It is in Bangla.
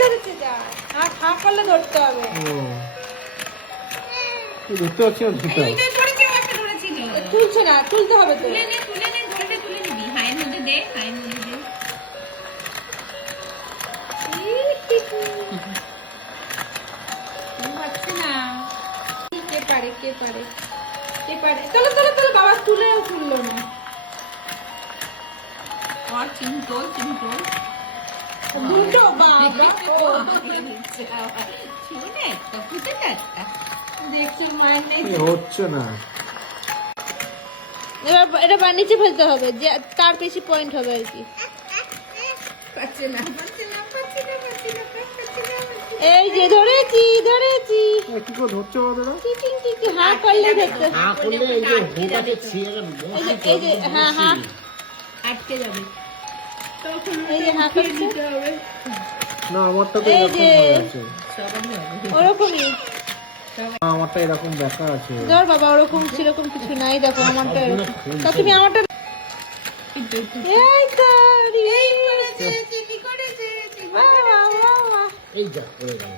ধরেছে যা হাঁ করলে ধরতে হবে। ধরতে পারছি না, ধরতে হবে। তুলছে না, তুলতে হবে তো। তুলে নে গোলটা তুলে নিবি। হায়ের মধ্যে দে। পারছে না। কে পারে চলো বাবা তুলেও তুললো না। और चिंटोल দুটো বাবা শুনে একটা ফুটেটা একটা দেখছো মায়ের নেই। হচ্ছে না। এবার এটা নিচে ফেলতে হবে, যে তার বেশি পয়েন্ট হবে আর কি। পাচ্ছে না এই যে ধরেছি কি করে ধরছে ওরা? কি হাঁ করলে ধরতে। হ্যাঁ করলে এই যে হোটাকে ছিঁড়ে এই যে হ্যাঁ আটকে যাবে তখন এই যে হাঁ করছে না, আমারটা তো এই এরকম যে হয়ে আছে। ওরকমই। আমারটা এরকম দেখা আছে। ধর বাবা, ওরকম সেরকম কিছু নাই, দেখো আমারটা এরকম। তা তুমি আমারটা এই তো চিনি করেছে বাহ, বাহ, বাহ, বাহ। এই যা করে গেল।